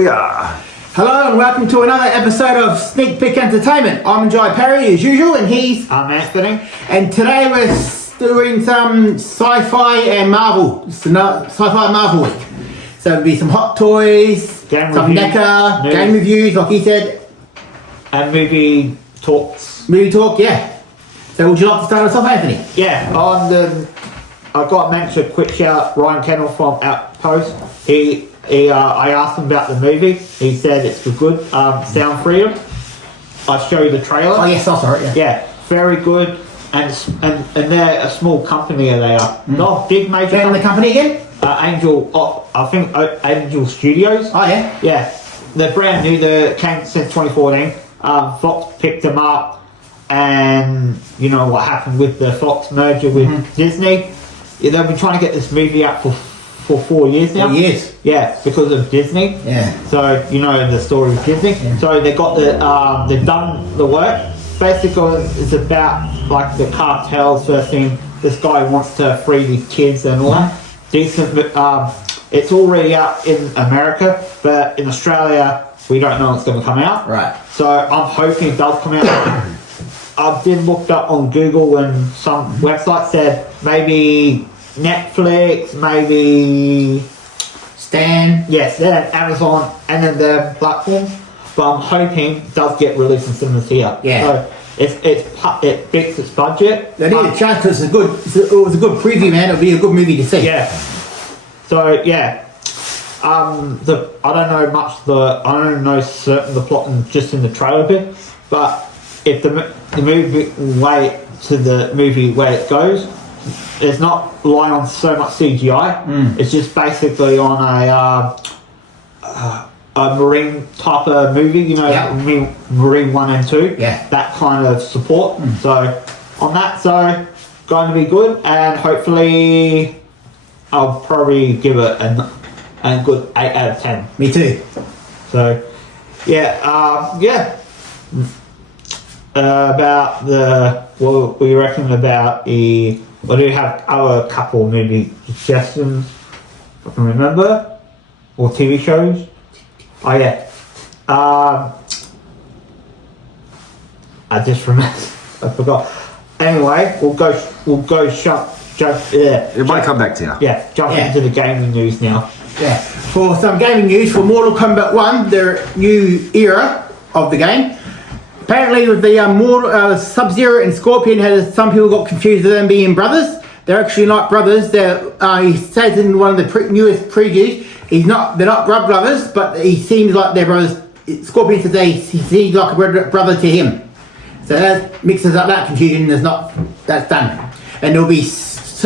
Booyah! Hello and welcome to another episode of Sneak Peek Entertainment. I'm Jai Perry as usual, and I'm Anthony. And today we're doing some sci-fi and Marvel. It's another sci-fi and Marvel week. So it'll be some hot toys, some NECA, game reviews, like he said, and movie talks. Movie talk, yeah. So would you like to start us off, Anthony? Yeah, I got to mention a quick shout. Ryan Kennel from Outpost. I asked him about the movie. He said it's good. Sound Freedom. I show you the trailer. Oh yes, I saw it. Yeah. Yeah, very good. And they're a small company. They are not big major. Name the company again? Angel Studios. Oh yeah. Yeah, they're brand new. They came since 2014. Fox picked them up, and you know what happened with the Fox merger with Disney. Yeah, they've been trying to get this movie out for 4 years now. 4 years. Yeah, because of Disney. Yeah. So you know the story of Disney. Yeah. So they got they've done the work. Basically, it's about like the cartels first thing. This guy wants to free these kids and all that. Decent. It's already out in America, but in Australia we don't know when it's going to come out. Right. So I'm hoping it does come out. I did look up on Google and some website said maybe Netflix, maybe Stan. yes, then Amazon, and then their platform. But I'm hoping it does get released in cinemas here. Yeah. So it beats its budget. They need a chance because it was a good preview, man. It'll be a good movie to see. Yeah. So yeah. I don't know much. I don't know certain the plot just in the trailer bit, but if the movie way to the movie where it goes, it's not relying on so much CGI. It's just basically on a marine type of movie, you know, yeah. Marine 1 and 2. Yeah. That kind of support. So on that, so going to be good, and hopefully I'll probably give it a good 8 out of 10. Me too. So yeah. About what we reckon about we do have our couple maybe suggestions if I can remember, or TV shows. Oh yeah. I just remembered. I forgot. Anyway, we'll go It might come back to you. jump into the gaming news now. Yeah. For some gaming news, for Mortal Kombat 1, their new era of the game. Apparently with the Sub-Zero and Scorpion, some people got confused with them being brothers. They're actually not brothers. He says in one of the newest previews, they're not brothers, but he seems like they're brothers. Scorpion says he seems like a brother to him. So that mixes up that confusion. That's done. And there'll be Frost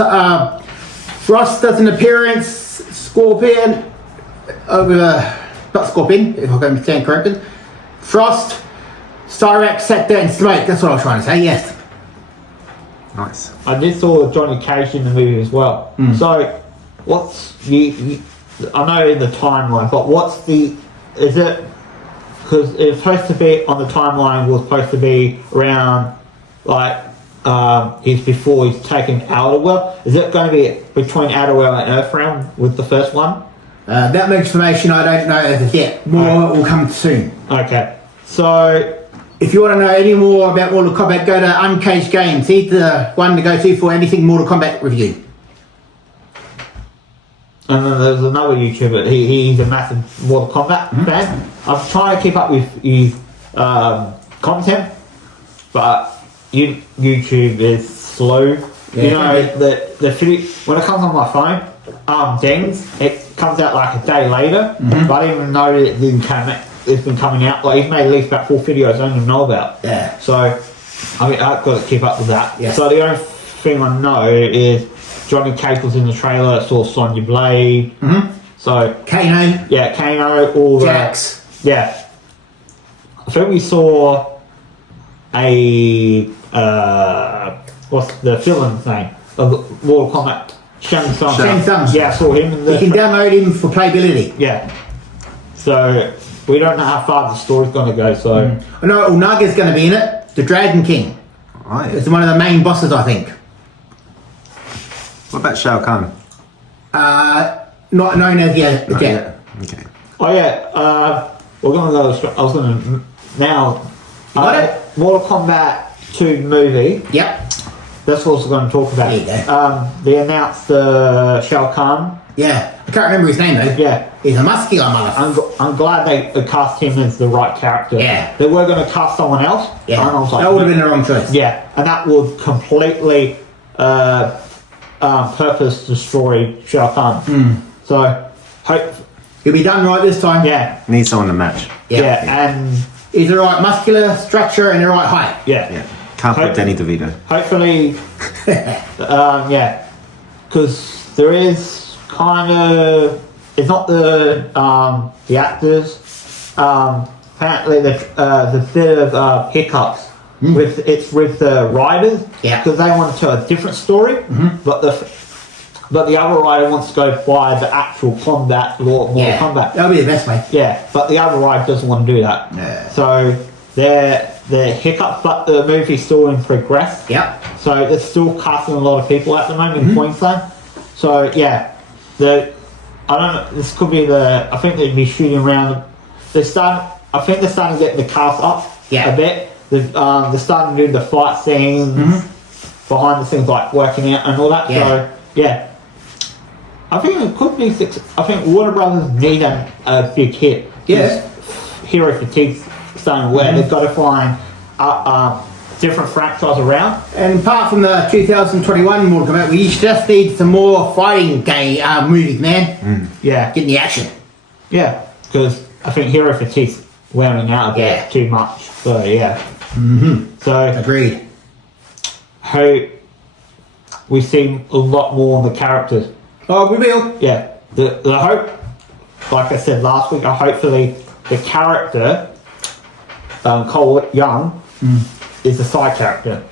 does an appearance, Scorpion, not Scorpion, if I'm saying correctly. Frost, Cyrax, Sector, and Smoke. That's what I was trying to say, yes. Nice. I did saw Johnny Cage in the movie as well. So, what's I know in the timeline, but is it, because it's supposed to be, on the timeline, was supposed to be around, like, before he's taken Outer World. Is it going to be between Outer World and Earthrealm with the first one? That information I don't know as of yet. More will come soon. Okay. So, if you want to know any more about Mortal Kombat, go to Uncaged Games. He's the one to go to for anything Mortal Kombat review. And then there's another YouTuber. He's a massive Mortal Kombat fan. I'm trying to keep up with his content, but YouTube is slow. Yeah, you know, the video, when it comes on my phone, dings, it comes out like a day later. But I didn't even know it's been coming out. Like, he's made at least about 4 videos I don't even know about. Yeah. So, I mean, I've got to keep up with that. Yeah. So the only thing I know is Johnny Cage was in the trailer. I saw Sonya Blade. So Kano. yeah, Kano, all Jax. that. Yeah. I think we saw what's the villain's name of Mortal Kombat? Shang Tsung. Shang Tsung. Yeah, I saw him in the You can download him for playability. yeah. So we don't know how far the story's going to go. So I know Unaga's going to be in it. The Dragon King. Right. It's one of the main bosses, I think. What about Shao Kahn? Not known as yet. Okay. Oh yeah, we're gonna go. I was gonna now. got it? Mortal Kombat 2 movie. Yep. That's what I was going to talk about. There you go. They announced Shao Kahn. Yeah. I can't remember his name though. Yeah. He's a muscular motherfucker. I'm glad they cast him as the right character. Yeah. They were going to cast someone else. Yeah. And I was like, that would have been the wrong choice. yeah, and that would completely purpose destroy Shao Kahn. So, hope. He'll be done right this time. Yeah. Need someone to match. Yeah. And He's the right muscular structure and the right height. yeah. Yeah. Can't put Danny DeVito. Hopefully, yeah, because there is kind of it's not the actors. Apparently, there's a bit of hiccups with the writers. Yeah. Because they want to tell a different story, but the other writer wants to go by the actual combat law of Mortal Kombat. That'll be the best way. Yeah, but the other writer doesn't want to do that. No. So they're hiccups, but the movie's still in progress. Yep. So they're still casting a lot of people at the moment in Queensland. So yeah, I don't know. This could be I think they'd be shooting around. I think they're starting to get the cast up a bit. They're starting to do the fight scenes behind the scenes, like working out and all that. Yeah. So yeah. I think it could be. I think Warner Brothers need a big hit. Yeah. Hero fatigue's starting to wear. They've got to find different franchise around. And apart from the 2021 Mortal Kombat, we just need some more fighting game movies, man. Yeah. Get in the action. Yeah. Because I think hero fatigue's wearing out a bit too much. So yeah. So Agreed. hope we see a lot more on the characters. Oh, we will. Yeah, the hope, like I said last week, hopefully the character, Cole Young, is a side character.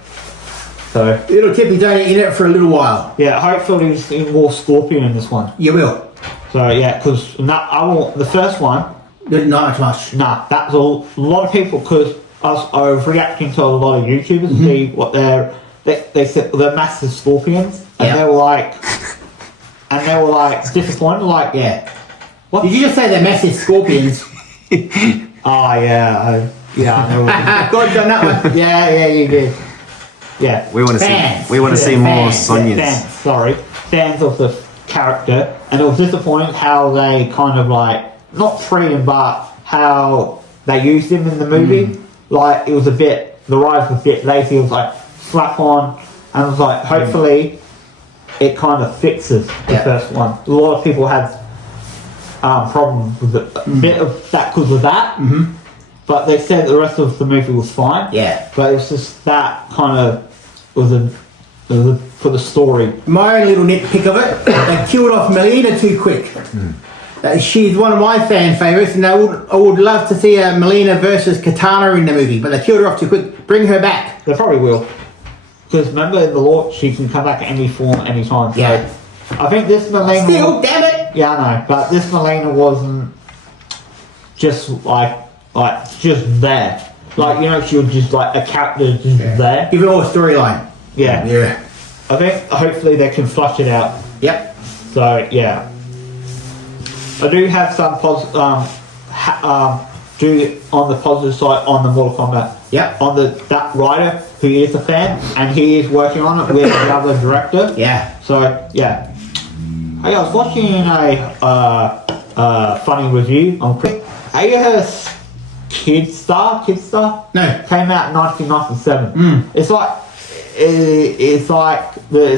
So It'll keep you in it for a little while. yeah, hopefully we see more Scorpion in this one. You will. So yeah, because the first one, Not much. nah, that's a lot of people, because I was reacting to a lot of YouTubers to see what they said they're massive Scorpions, and they were like disappointed, like What? Did you just say they're massive scorpions? oh yeah, I know. God done that one. yeah, you did. Yeah, We want to Fans. see. We want to see more Sonyas. fans of the character, and it was disappointing how they kind of like not treat him, but how they used him in the movie. Like it was the rise was a bit lazy. It was like slap on, and it was like hopefully it kind of fixes the first one. A lot of people had problems with it. A bit of that because of that. But they said the rest of the movie was fine. Yeah. But it was just that kind of for the story. My own little nitpick of it, they killed off Melina too quick. She's one of my fan favourites, and I would love to see Melina versus Katana in the movie, but they killed her off too quick. Bring her back. They probably will. Because remember in the law, she can come back at any form, any time. So Yeah. I think this Melina... Still, damn it! Yeah, I know. But this Melina wasn't just like just there. Like, you know, she was just like a character just there. Give her more storyline. Yeah. Yeah. I think hopefully they can flush it out. Yep. So, yeah. I do have some on the positive side on the Mortal Kombat. Yep. On that writer who is a fan, and he is working on it with the other director. Yeah. So yeah. Hey, I was watching a funny review on Have you heard of Kidstar? No. Came out in 1997. It's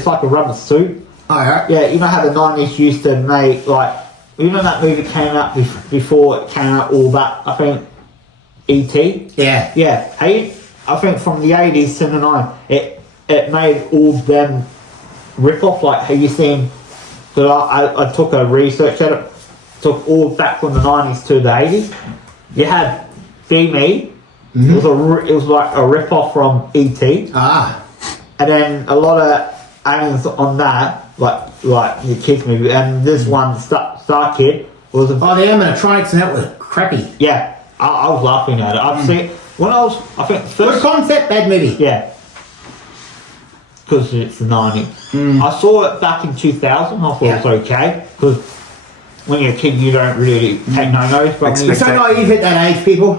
like a rubber suit. Alright. Yeah, you know how the 90s used to make, like, you know that movie came out before it came out, all that, I think, E.T.? Yeah. Yeah, hey, I think from the 80s to the 90s, it made all them rip-off, like, have you seen, because I took a research at it, took all back from the 90s to the 80s, you had Be Me, it was like a rip-off from E.T., and then a lot of aliens on that, like the kids movie, and this one Star Kid was the animatronics and that was crappy. yeah. I was laughing at it. I've seen when I think Good first concept, bad movie. yeah, because it's the 90s. I saw it back in 2000. I thought it was okay because when you're a kid, you don't really take no notice. But when It's so naive at that age, people.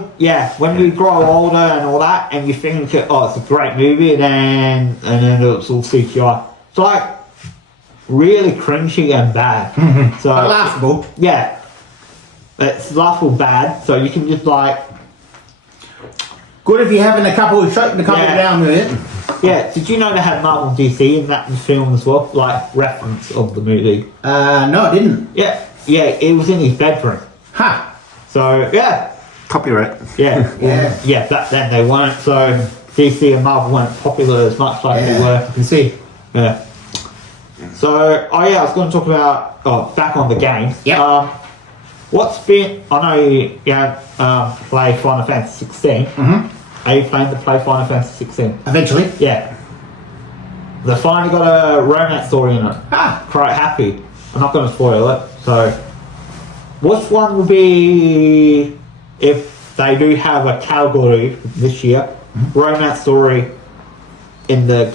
when you grow older and all that, and you think, oh, it's a great movie, and then it's all CGI. It's like really cringy and bad. So But laughable. yeah, it's laughable bad. So you can just like, Good if you're having a couple of shots and a couple Yeah. down with it. yeah. Did you know they had Marvel DC in that film as well? Like reference of the movie. No, I didn't. Yeah, it was in his bedroom. Huh. So yeah. Copyright. Yeah, back then they weren't, so DC and Marvel weren't popular as much like they Yeah, were. you can see. Yeah. So, I was going to talk about, back on the game. Yeah. What's been, I know you play Final Fantasy 16. Mm-hmm. Are you planning to play Final Fantasy 16? Eventually. Yeah. They finally got a romance story in it. Ah. Quite happy. I'm not going to spoil it, so. Which one will be, if they do have a category this year, romance story in the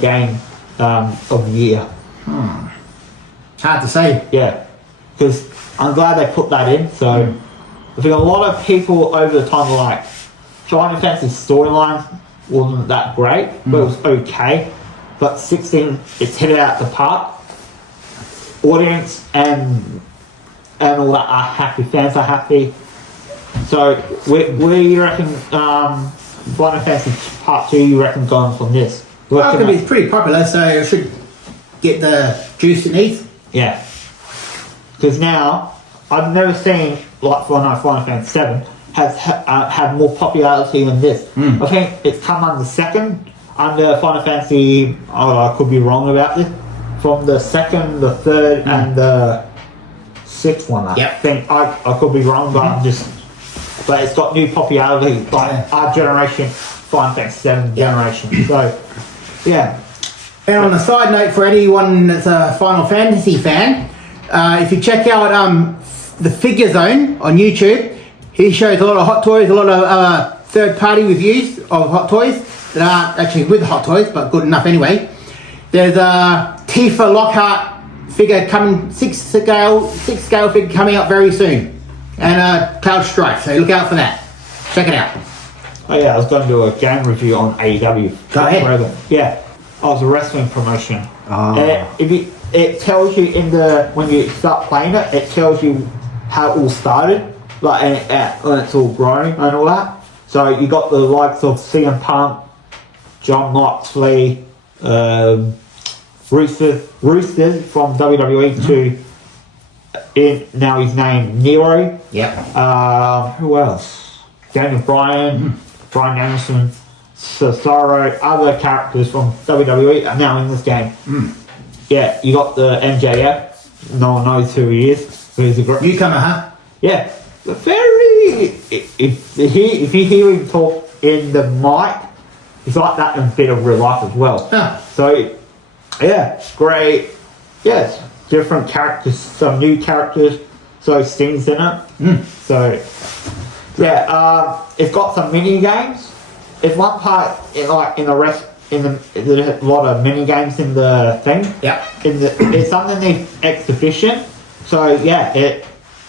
game of the year? Hard to say. Yeah, because I'm glad they put that in. So I think a lot of people over the time were like, Final Fantasy storyline wasn't that great, but it was okay. But 16, it's hit it out the park. Audience and all that are happy. Fans are happy. So where you reckon Final Fantasy Part 2 you reckon going from this? Well, it's pretty popular, so it should get the juice it needs. Yeah. Because now, I've never seen, like Final Fantasy 7 has had more popularity than this. I think it's come under second, under Final Fantasy, I could be wrong about this, from the second, the third, and the sixth one. I think I could be wrong, but but it's got new popularity, like our generation, Final Fantasy 7 generation. So, yeah. And on a side note, for anyone that's a Final Fantasy fan, if you check out the Figure Zone on YouTube, he shows a lot of Hot Toys, a lot of third-party reviews of Hot Toys that aren't actually with Hot Toys, but good enough anyway. There's a Tifa Lockhart figure coming, 6 scale figure coming up very soon, and Cloud Strike. So look out for that. Check it out. Oh yeah, I was going to do a game review on AEW. Go ahead. Forever. Yeah, I was a wrestling promotion. Oh. It tells you when you start playing it, it tells you how it all started, like and it's all growing and all that. So you got the likes of CM Punk, John Moxley, Rooster from WWE to now he's named Nero. Yep. Who else? Daniel Bryan, Bryan Anderson, Cesaro, other characters from WWE are now in this game. Yeah, you got the MJF. No one knows who he is. He's a great Newcomer, huh? Yeah, very. If you hear him talk in the mic, he's like that in a bit of real life as well. Huh. So, yeah, great. Yes, different characters, some new characters. So Sting's in it. So, yeah, it's got some mini games. It's one part there's a lot of mini games in the thing. Yep. It's underneath exhibition. So yeah,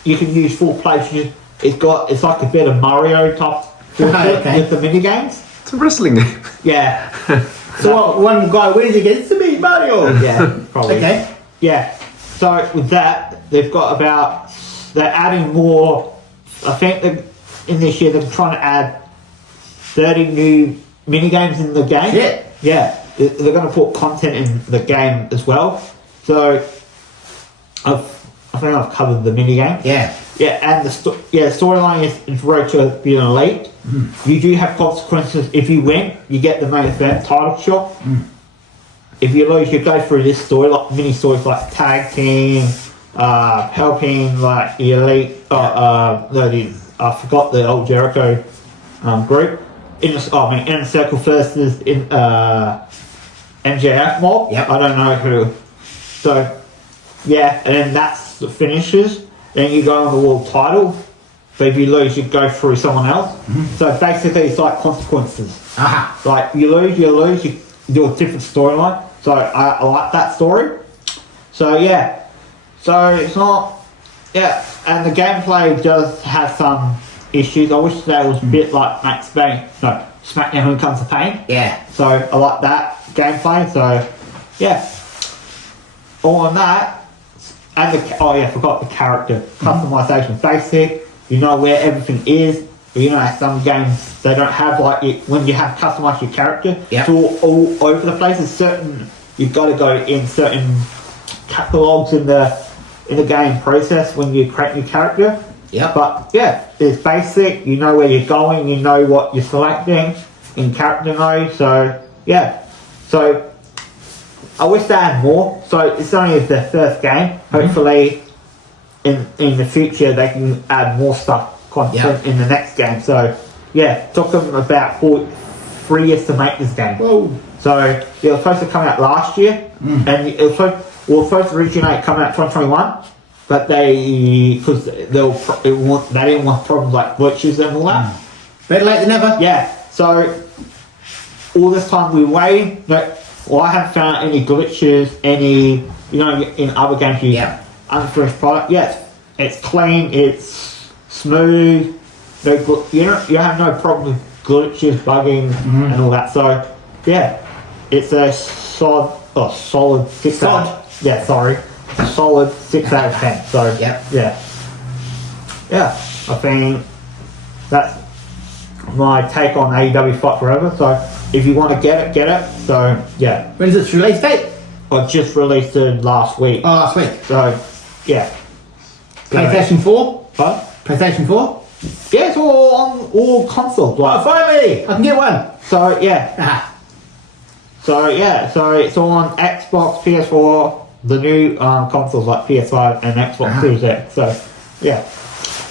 you can use full play. It's like a bit of Mario type with the mini games. It's a wrestling game. Yeah. So what, one guy wins against me, Mario? Yeah, probably. Okay. Yeah. So with that, they're adding more. I think in this year they're trying to add 30 new mini games in the game. Yeah. Yeah. They're going to put content in the game as well. So I think I've covered the mini game. Yeah. Yeah, and the storyline is Road to being elite. You do have consequences. If you win, you get the main event title shot. If you lose, you go through this story, like mini stories like tag team, helping like the elite. I forgot the old Jericho group. Inner Circle versus in MJF mob. Yep. I don't know who. So yeah, and then that's the finishes. Then you go on the world title. So if you lose, you go through someone else. So basically, it's like consequences. Aha. Like you lose, you do a different storyline. So I like that story. So yeah. So it's not Yeah, and the gameplay does have some issues. I wish there was a bit like Max Payne. No, SmackDown when it comes to Pain. Yeah. So I like that gameplay. So yeah. All on that, and forgot the character customization. Basic. You know where everything is. But you know, some games they don't have like it when you have customized your character. Yep. It's all over the place. There's certain you've got to go in certain catalogs in the game process when you create your character. Yep. But yeah, it's basic. You know where you're going. You know what you're selecting in character mode. So yeah. So I wish they had more. So it's only their first game. Hopefully, in the future they can add more content in the next game. So yeah, took them about 3 years to make this game. Whoa. So it was supposed to come out last year, and it was supposed to originate come out 2021, but because they didn't want problems like glitches and all that. Better late than never. Yeah. So all this time we were waiting. I haven't found any glitches, in other games you unfinished product. Yes, it's clean, it's smooth. You have no problem with glitches, bugging, and all that. So yeah, it's a solid 6 out. Yeah, sorry, solid 6 out of 10. So yeah. I think that's my take on AEW Fight Forever. So if you want to get it. So yeah. When's its release date? I just released it last week. Oh, last week. So yeah. PlayStation 4? What? PlayStation 4? Yeah, it's all on all consoles. Oh, finally! I can get one. So yeah. Aha. So it's all on Xbox, PS4, the new consoles like PS5 and Xbox Series X. So yeah.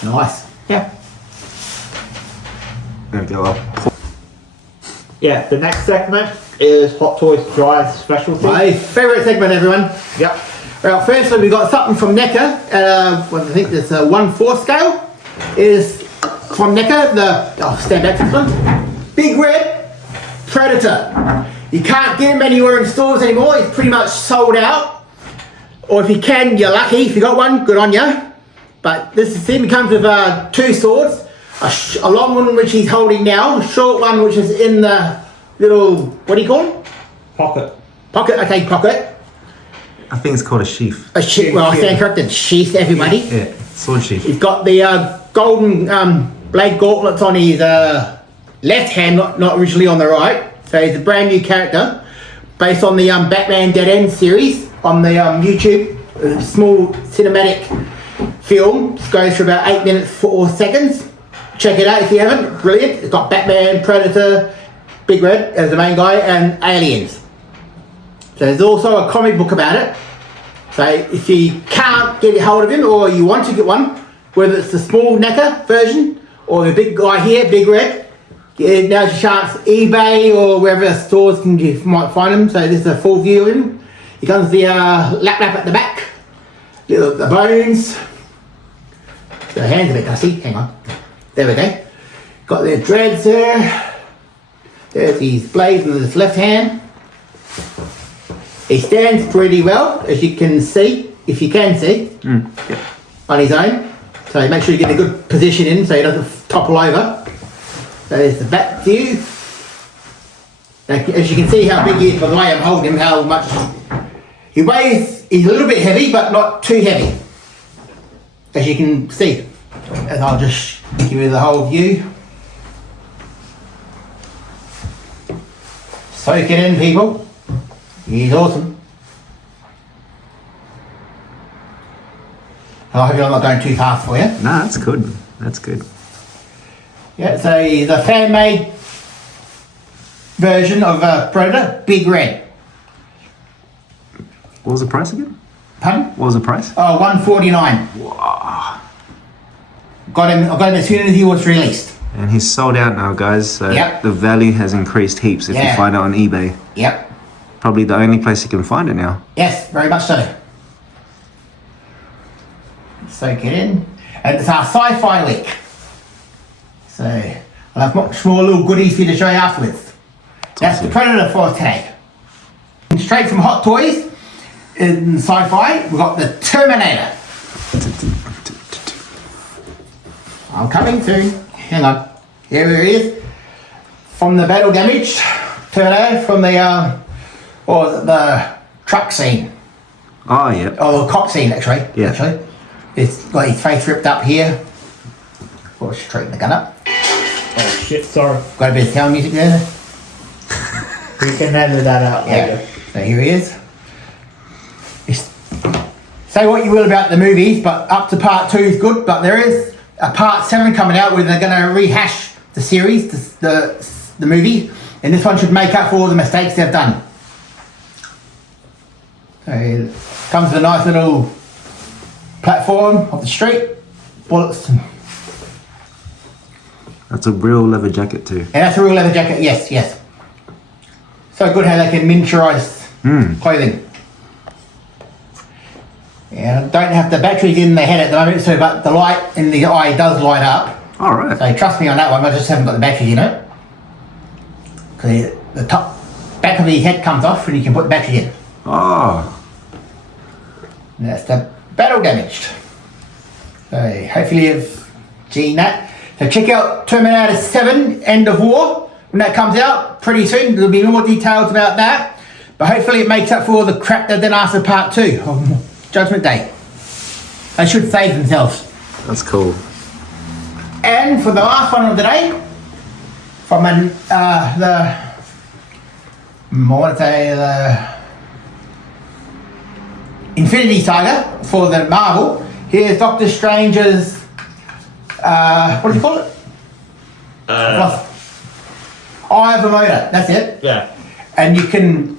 Nice. Yeah. There we go. I'll Yeah, the next segment is Hot Toys Dry Specialty. My favourite segment, everyone. Yep. Well, firstly, we got something from NECA. I think it's a 1/4 scale. Is from NECA. Stand back this one. Big Red Predator. You can't get him anywhere in stores anymore. He's pretty much sold out. Or if you can, you're lucky. If you got one, good on you. But this is him. He comes with 2 swords. A long one which he's holding now. A short one which is in the little, what do you call it? Pocket. Pocket. Okay, pocket. I think it's called a sheath. A sheath. Well, I stand corrected. Sheath, everybody. Yeah, sword sheath. He's got the golden blade gauntlets on his left hand, not originally on the right. So he's a brand new character based on the Batman Dead End series on the YouTube. A small cinematic film. It goes for about 8 minutes 4 seconds. Check it out if you haven't. Brilliant. It's got Batman, Predator, Big Red as the main guy, and aliens. So there's also a comic book about it. So if you can't get a hold of him or you want to get one, whether it's the small NECA version or the big guy here, Big Red, now's your chance. eBay or wherever stores you might find him. So this is a full view of him. He comes with the lap at the back, the bones. The hand's a bit dusty. Hang on. There we go. Got the dreads there. There's his blades in his left hand. He stands pretty well, as you can see, if you can see, on his own. So make sure you get a good position in so he doesn't topple over. So there's the back view. As you can see how big he is by the way I'm holding him, how much he weighs. He's a little bit heavy, but not too heavy, as you can see. And I'll just give you the whole view. Soak it in, people. He's awesome. I hope I'm not going too fast for you. Nah, that's good. That's good. Yeah, so the fan-made version of Predator, Big Red. What was the price again? Pardon? What was the price? Oh, $149. Wow. I got him as soon as he was released. And he's sold out now, guys. So Yep. the value has increased heaps if you find it on eBay. Yep. Probably the only place you can find it now. Yes, very much so. Soak it in. And it's our sci-fi week. So I'll have much more little goodies for you to show you afterwards. That's the Predator for today. And straight from Hot Toys in sci-fi, we've got the Terminator. I'm coming soon. Hang on. Here he is. From the battle damaged Terminator, from the truck scene. Oh, yeah. Oh, the cop scene, actually. Yeah. Actually. It's got his face ripped up here. Oh, straighten the gun up. Oh shit, sorry. Got a bit of sound music there. We can edit that out later. So here he is. Say what you will about the movies, but up to part 2 is good. But there is a part 7 coming out where they're going to rehash the series, the movie, and this one should make up for all the mistakes they've done. So it comes with a nice little platform off the street, bullets, and That's a real leather jacket too. that's a real leather jacket. Yes. So good how they can miniaturize clothing. Yeah, don't have the batteries in the head at the moment, so but the light in the eye does light up. All right. So trust me on that one. I just haven't got the batteries in it. Because the top back of the head comes off, and you can put the batteries in. Oh, And that's the battle damaged. So hopefully you've seen that. So check out Terminator 7: End of War when that comes out pretty soon. There'll be more details about that. But hopefully it makes up for all the crap that then after part 2 of Judgment Day. They should save themselves. that's cool. And for the last one of the day, from the Infinity Saga for the Marvel, here's Doctor Strange's what do you call it? Eye of the Motor, that's it. Yeah. And you can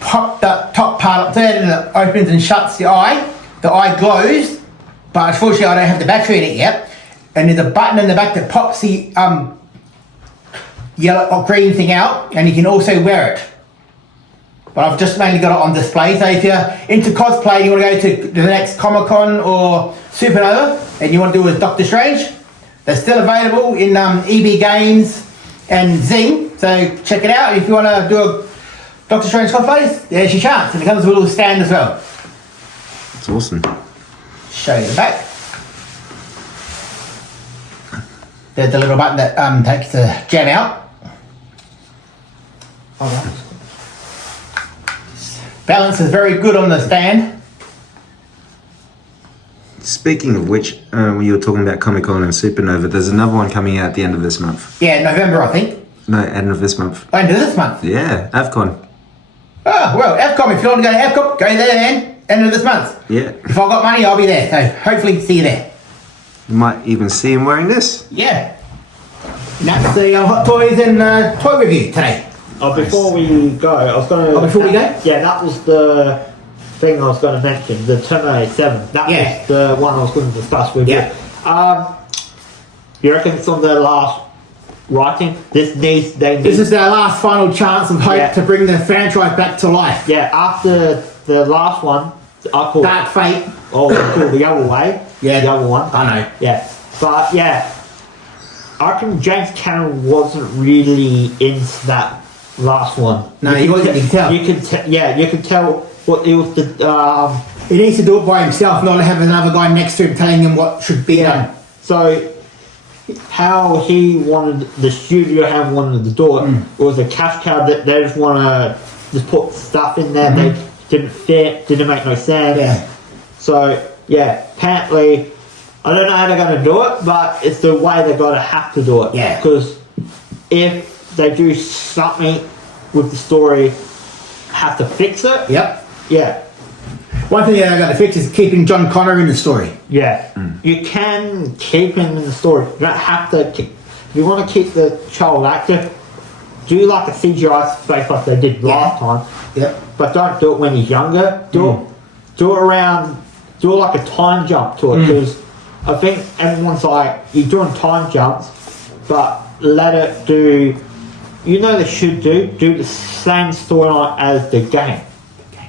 pop the top part up there and it opens and shuts the eye. The eye glows, but unfortunately I don't have the battery in it yet. And there's a button in the back that pops the yellow or green thing out, and you can also wear it. But I've just mainly got it on display, so if you're into cosplay and you want to go to the next Comic-Con or Supernova and you want to do with Doctor Strange, they're still available in EB Games and Zing, so check it out. If you want to do a Doctor Strange cosplay, there's your chance. And it comes with a little stand as well. It's awesome. Show you the back. There's the little button that takes the jam out. Balance is very good on the stand. Speaking of which, when you were talking about Comic Con and Supernova, there's another one coming out at the end of this month. Yeah, November, I think. No, end of this month. End of this month. Yeah, AvCon. Oh, well, AvCon, if you want to go to AvCon, go there, man. End of this month. Yeah. If I've got money, I'll be there. So hopefully see you there. You might even see him wearing this. Yeah. And that's the Hot Toys and Toy Review today. Oh, before we go, I was going to... Oh, before we go? Yeah, that was the thing I was going to mention, the Terminator 7. That was the one I was going to discuss with you. You reckon it's on the last writing? This is their last final chance of hope to bring the franchise back to life. Yeah, after the last one, I call Dark Fate. Oh, I call the other way. Yeah. The other one. I know. Yeah. But yeah, I reckon James Cameron wasn't really into that last one. No, he wasn't. You can tell. You can tell what it was the. He needs to do it by himself, not have another guy next to him telling him what should be done. So, how he wanted the studio, how he wanted to do it, was a cash cow that they just want to just put stuff in there. They didn't fit, didn't make no sense. Yeah. So yeah, apparently, I don't know how they're going to do it, but it's the way they're going to have to do it. Yeah. Because if they do something with the story, have to fix it. Yep. Yeah. One thing that I got to fix is keeping John Connor in the story. Yeah. You can keep him in the story. You don't have to. If you want to keep the child active, do like a CGI face like they did last time. Yep. But don't do it when he's younger. Do it around. Do it like a time jump to it, because I think everyone's like, you're doing time jumps, but let it do. You know they should do the same storyline as the game.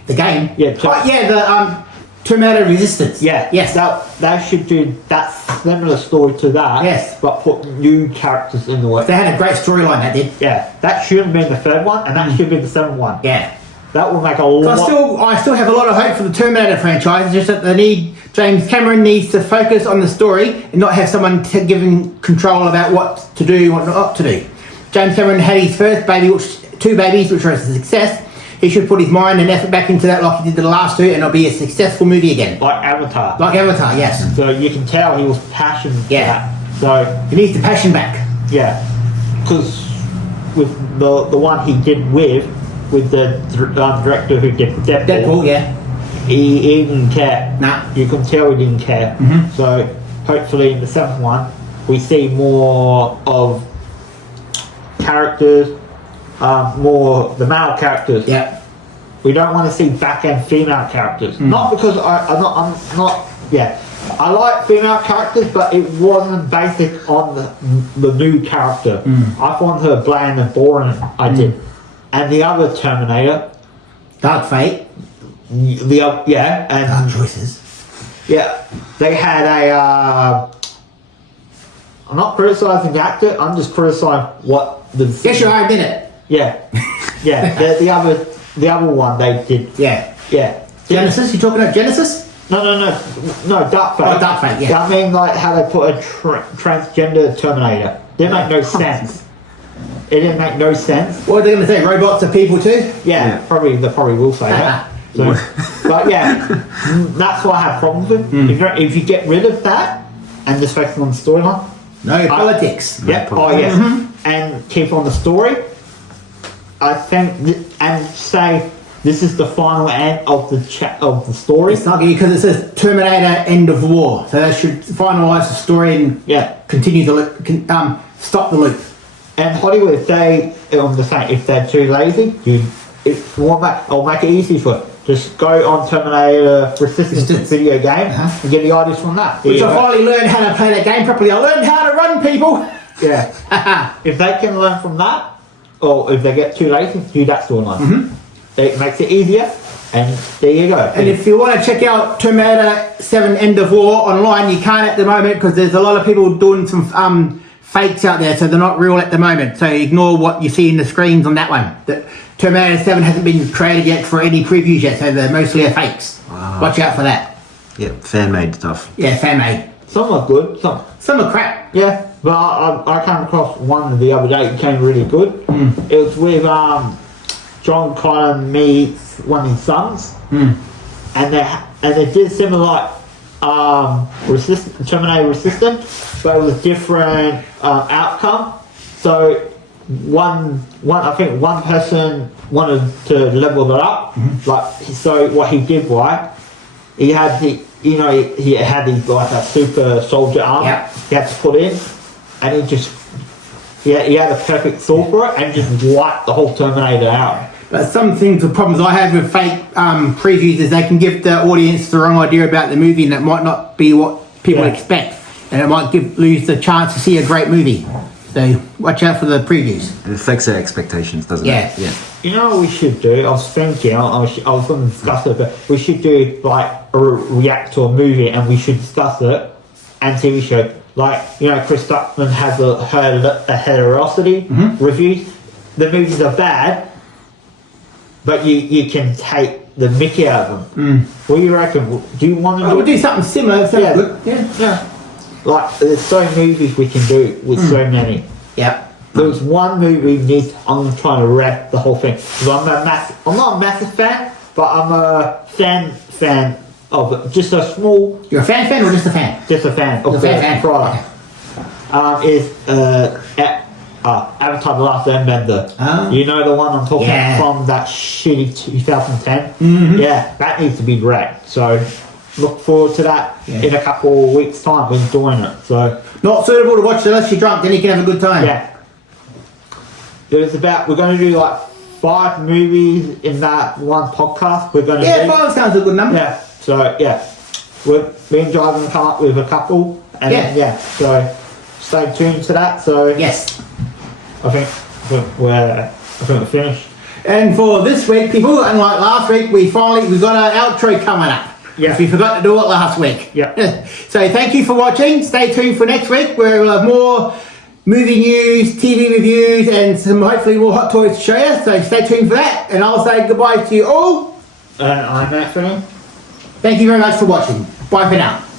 The game. Yeah. The Terminator Resistance. Yeah. Yes. They should do that similar story to that. Yes. But put new characters in the way. They had a great storyline. That did. Yeah. That shouldn't be the third one, and that should be the seventh one. Yeah. That will make a lot. I still have a lot of hope for the Terminator franchise. It's just that they need James Cameron needs to focus on the story and not have someone giving control about what to do and what not to do. James Cameron had his first baby, two babies, which were a success. He should put his mind and effort back into that like he did the last two, and it'll be a successful movie again. Like Avatar. Like Avatar, yes. So you can tell he was passionate for Yeah. that. So He needs the passion back. yeah, because with the one he did with the director who did Deadpool, Deadpool, yeah. he didn't care. Nah. You can tell he didn't care. So hopefully in the seventh one we see more of characters, more the male characters. Yeah. We don't want to see back end female characters. Not because I'm not. Yeah, I like female characters, but it wasn't based on the new character. I found her bland and boring. I did, and the other Terminator, Dark Fate. and Dark Choices. yeah, they had a. I'm not criticizing the actor. I'm just criticizing what the. Yes, you are, admit it. Yeah, yeah. the other one they did. Yeah. Yeah. Genesis? You talking about Genesis? No, Dark Fate. Oh, Dark Fate, yeah. I mean, like how they put a transgender Terminator. Didn't make no sense. It didn't make no sense. What are they going to say? Robots are people too? Yeah, probably they probably will say that. So, but yeah, that's what I have problems with. If you get rid of that and just focus on the storyline, No politics. yeah, oh yeah, and keep on the story. I think, and say this is the final end of the story. It's not because it says Terminator End of War. So that should finalise the story and Yeah. continue the loop, stop the loop. And Hollywood, if they're too lazy, I'll make it easy for it. Just go on Terminator Resistance video game and get the ideas from that. Which I finally learned how to play that game properly. I learned how to run, people. Yeah. If they can learn from that, or if they get too lazy, do that storyline. It makes it easier, and there you go. And if you want to check out Terminator 7 End of War online, you can't at the moment because there's a lot of people doing some fakes out there, so they're not real at the moment. So ignore what you see in the screens on that one. The Terminator 7 hasn't been created yet for any previews yet, so they're mostly fakes. Watch out for that. Yeah, fan made stuff. Yeah, fan made. some are good, Some are crap. yeah. But I came across one the other day. It came really good. It was with John Connor meets one of his sons, and they did similar like Terminator Resistance, but it was a different outcome. So I think one person wanted to level it up. Like, so what he did, right? He had he had these like a super soldier arm. Yeah. He had to put in, and he had a perfect sword for it, and just wiped the whole Terminator out. But some things, the problems I have with fake previews is they can give the audience the wrong idea about the movie, and it might not be what people expect, and it might lose the chance to see a great movie. So watch out for the previews. It affects their expectations, doesn't Yeah. it? Yeah. You know what we should do? I was thinking, I was going to discuss it, but we should do like a react to a movie, and we should discuss it and TV show. Like, Chris Duckman has a Heterosity review. The movies are bad, but you can take the mickey out of them. What do you reckon? Do you want to We'll do something similar. Yeah. Good. Yeah. Yeah. Like, there's so many movies we can do with so many. Yep. There was one movie I'm trying to wrap the whole thing. 'Cause I'm not a massive fan, but I'm a fan of it. Just a small, You're a fan or just a fan? just a fan of A the fan. product. Is Avatar: The Last Airbender. Oh. You know the one I'm talking Yeah. from that shitty 2010? Yeah, that needs to be wrapped. So look forward to that in a couple of weeks' time. We're doing it. So Not suitable to watch unless you're drunk, then you can have a good time. yeah. We're going to do like 5 movies in that one podcast. We're going to Yeah, do. 5 sounds a good number. Yeah. So yeah, me and Jai going to come up with a couple, and then, so stay tuned to that. So Yes. I think we're finished. And for this week, people, unlike last week, we got our outro coming up. Yeah. We forgot to do it last week. Yeah. So thank you for watching. Stay tuned for next week where we'll have more movie news, TV reviews, and some hopefully more hot toys to show you. So stay tuned for that. And I'll say goodbye to you all. And I'm Anthony. Thank you very much for watching. Bye for now.